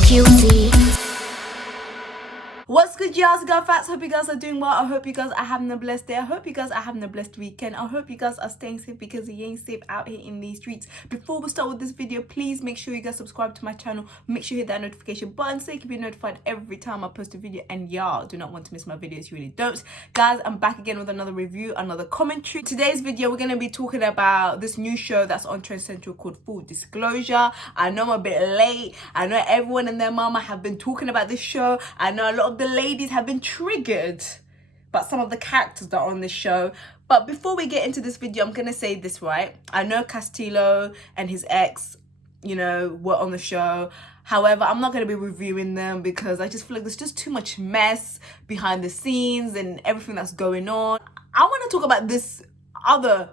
so cutesy. What's good, y'all? Girl Facts. Hope you guys are doing well. I hope you guys are having a blessed day. I hope you guys are having a blessed weekend. I hope you guys are staying safe because you ain't safe out here in these streets. Before we start with this video, please make sure you guys subscribe to my channel. Make sure you hit that notification button so you can be notified every time I post a video. And y'all do not want to miss my videos. You really don't. Guys, I'm back again with another review, another commentary. Today's video, we're going to be talking about this new show that's on Trend Central called Full Disclosure. I know I'm a bit late. I know everyone and their mama have been talking about this show. I know a lot of the ladies have been triggered by some of the characters that are on this show. But before we get into this video, I'm gonna say this, right? I know Castillo and his ex, were on the show. However, I'm not gonna be reviewing them because I just feel like there's just too much mess behind the scenes and everything that's going on. I want to talk about this other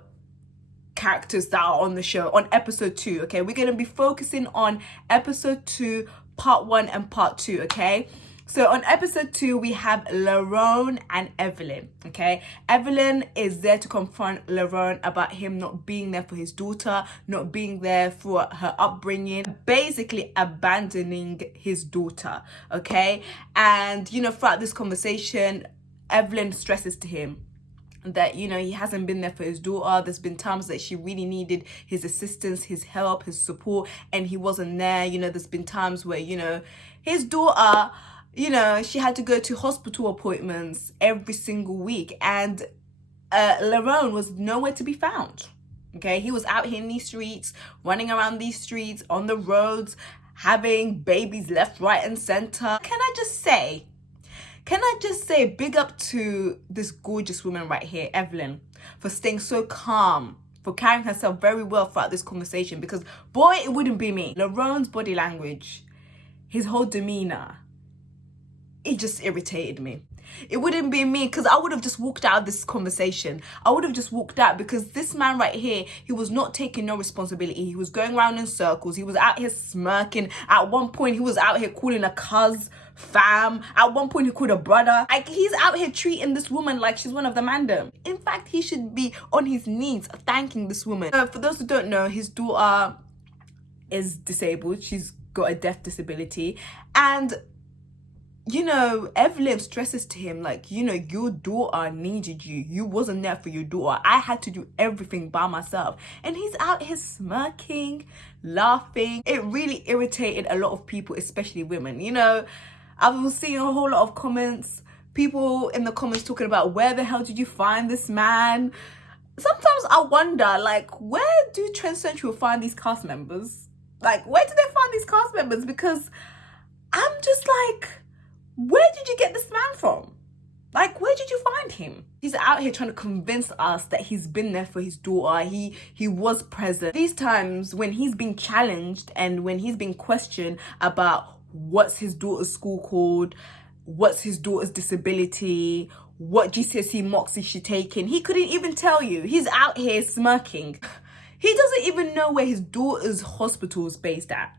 characters that are on the show on episode 2. Okay, we're gonna be focusing on episode 2, part 1 and part 2. Okay, so on episode 2, we have Lerone and Evelyn. Okay, Evelyn is there to confront Lerone about him not being there for his daughter, not being there for her upbringing, basically abandoning his daughter. Okay, and throughout this conversation, Evelyn stresses to him that he hasn't been there for his daughter. There's been times that she really needed his assistance, his help, his support, and he wasn't there. There's been times where his daughter, she had to go to hospital appointments every single week, and Lerone was nowhere to be found. Okay, he was out here in these streets, running around these streets, on the roads, having babies left, right, and center. Can I just say, big up to this gorgeous woman right here, Evelyn, for staying so calm, for carrying herself very well throughout this conversation, because boy, it wouldn't be me. Lerone's body language, his whole demeanor, it just irritated me. It wouldn't be me, because I would have just walked out of this conversation. I would have just walked out, because this man right here, he was not taking no responsibility. He was going around in circles. He was out here smirking. At one point, he was out here calling a cuz fam. At one point, he called a brother. Like, he's out here treating this woman like she's one of the mandem. In fact, he should be on his knees thanking this woman. For those who don't know, his daughter is disabled. She's got a deaf disability. And Evelyn stresses to him, like, your daughter needed you. You wasn't there for your daughter. I had to do everything by myself. And he's out here smirking, laughing. It really irritated a lot of people, especially women. I was seeing a whole lot of comments. People in the comments talking about, where the hell did you find this man? Sometimes I wonder, like, where do Trend Central find these cast members? Like, where do they find these cast members? Because I'm just like, where did you get this man from? Like, where did you find him? He's out here trying to convince us that he's been there for his daughter. He was present. These times when he's been challenged and when he's been questioned about what's his daughter's school called, what's his daughter's disability, what GCSE mocks is she taking, he couldn't even tell you. He's out here smirking. He doesn't even know where his daughter's hospital is based at.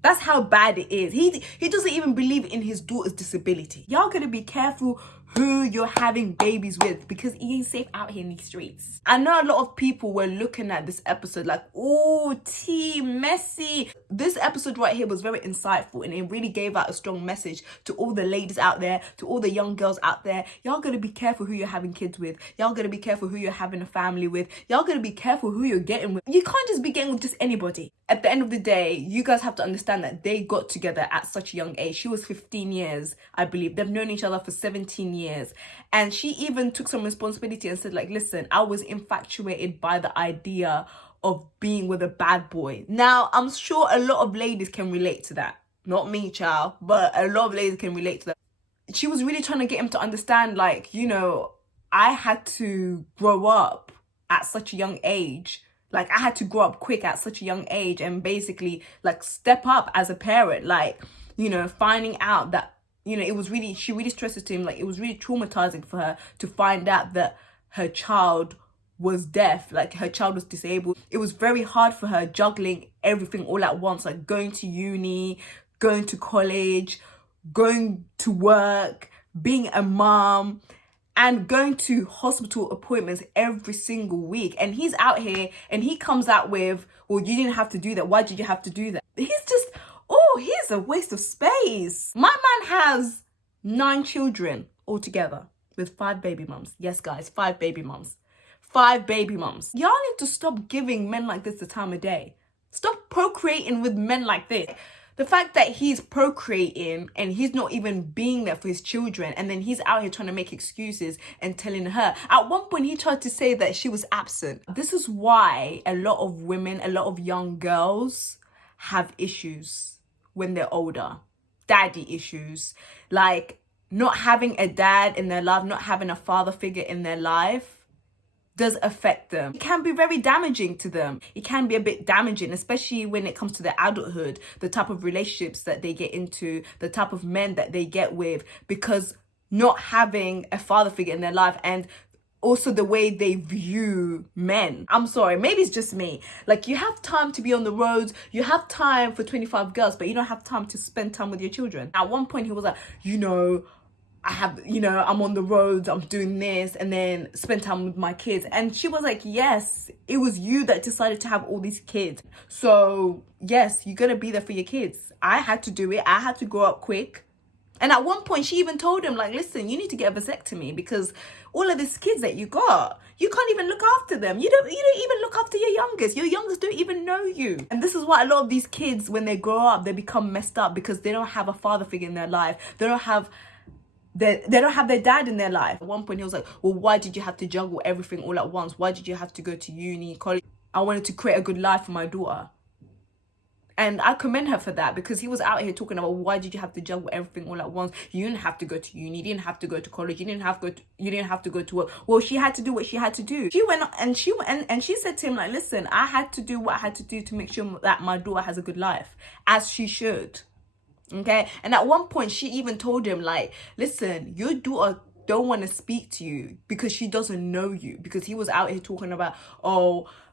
That's how bad it is. He doesn't even believe in his daughter's disability. Y'all gotta be careful who you're having babies with, because he ain't safe out here in these streets. I know a lot of people were looking at this episode like, oh, T, messy. This episode right here was very insightful, and it really gave out a strong message to all the ladies out there, to all the young girls out there. Y'all gotta be careful who you're having kids with. Y'all gotta be careful who you're having a family with. Y'all gotta be careful who you're getting with. You can't just be getting with just anybody. At the end of the day, you guys have to understand that they got together at such a young age. She was 15 years, I believe. They've known each other for 17 years. And she even took some responsibility and said, like, listen, I was infatuated by the idea of being with a bad boy. Now, I'm sure a lot of ladies can relate to that. Not me, child, but a lot of ladies can relate to that. She was really trying to get him to understand, like, I had to grow up at such a young age. Like, I had to grow up quick at such a young age and basically, like, step up as a parent. Like, finding out that, it was really, she really stresses to him, like, it was really traumatizing for her to find out that her child was deaf, like, her child was disabled. It was very hard for her juggling everything all at once, like going to uni, going to college, going to work, being a mom, and going to hospital appointments every single week. And he's out here and he comes out with, well, you didn't have to do that. Why did you have to do that? He's just, he's is a waste of space. My man has 9 children altogether with 5 baby mums. Yes, guys, 5 baby mums. 5 baby mums. Y'all need to stop giving men like this the time of day. Stop procreating with men like this. The fact that he's procreating and he's not even being there for his children, and then he's out here trying to make excuses and telling her. At one point, he tried to say that she was absent. This is why a lot of women, a lot of young girls have issues when they're older. Daddy issues. Like not having a dad in their life, not having a father figure in their life does affect them. It can be very damaging to them. It can be a bit damaging, especially when it comes to their adulthood, the type of relationships that they get into, the type of men that they get with, because not having a father figure in their life, and also the way they view men. I'm sorry, maybe it's just me. Like, you have time to be on the roads, you have time for 25 girls, but you don't have time to spend time with your children. At one point he was like, I'm on the roads, I'm doing this, and then spend time with my kids. And she was like, yes, it was you that decided to have all these kids. So yes, you gotta be there for your kids. I had to do it. I had to grow up quick. And at one point she even told him, like, listen, you need to get a vasectomy because all of these kids that you got, you can't even look after them. You don't even look after your youngest. Your youngest don't even know you. And this is why a lot of these kids, when they grow up, they become messed up because they don't have a father figure in their life. They don't have their dad in their life. At one point he was like, well, why did you have to juggle everything all at once? Why did you have to go to uni, college? I wanted to create a good life for my daughter. And I commend her for that, because he was out here talking about, why did you have to juggle everything all at once? You didn't have to go to uni, you didn't have to go to college, you didn't have to go to work. Well, she had to do what she had to do. She went and she said to him, like, listen, I had to do what I had to do to make sure that my daughter has a good life, as she should. Okay? And at one point she even told him, like, listen, your daughter don't want to speak to you because she doesn't know you. Because he was out here talking about,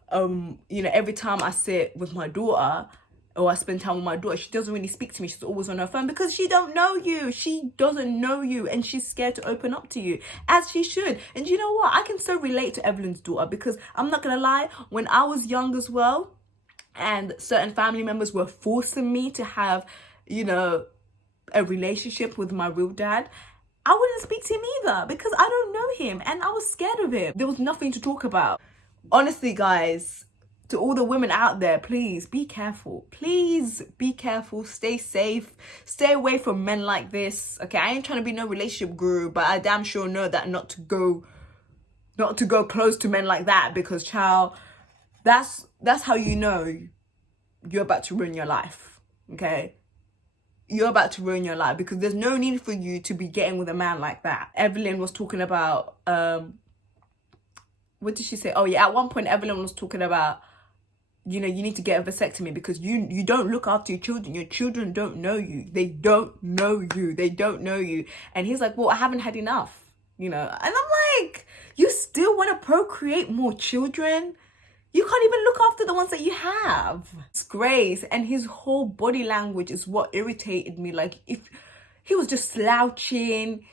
every time I sit with my daughter or I spend time with my daughter, she doesn't really speak to me. She's always on her phone because she don't know you. She doesn't know you, and she's scared to open up to you, as she should. And you know what? I can so relate to Evelyn's daughter, because I'm not gonna lie, when I was young as well, and certain family members were forcing me to have, a relationship with my real dad, I wouldn't speak to him either because I don't know him and I was scared of him. There was nothing to talk about. Honestly, guys, to all the women out there, please be careful. Please be careful. Stay safe. Stay away from men like this. Okay, I ain't trying to be no relationship guru, but I damn sure know that not to go close to men like that, because, child, that's how you know you're about to ruin your life. Okay, you're about to ruin your life, because there's no need for you to be getting with a man like that. Evelyn was talking about what did she say? Oh yeah, at one point Evelyn was talking about, you need to get a vasectomy because you don't look after your children. Your children don't know you. They don't know you. They don't know you. And he's like, well, I haven't had enough, And I'm like, you still want to procreate more children? You can't even look after the ones that you have. It's Grace, and his whole body language is what irritated me. Like, if he was just slouching,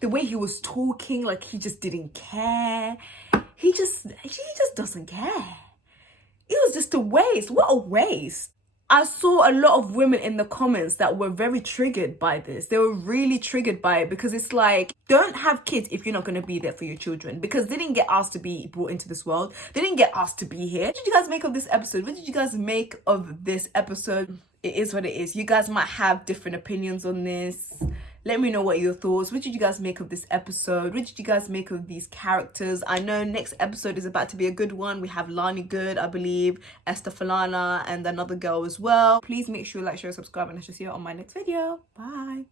the way he was talking, like he just didn't care. He just doesn't care. It was just a waste. What a waste. I saw a lot of women in the comments that were very triggered by this. They were really triggered by it, because it's like, don't have kids if you're not going to be there for your children, because they didn't get asked to be brought into this world. They didn't get asked to be here. What did you guys make of this episode? What did you guys make of this episode? It is what it is. You guys might have different opinions on this. Let me know what your thoughts. What did you guys make of this episode? What did you guys make of these characters? I know next episode is about to be a good one. We have Lani Good, I believe, Esther Falana, and another girl as well. Please make sure you like, share, subscribe, and I shall see you on my next video. Bye.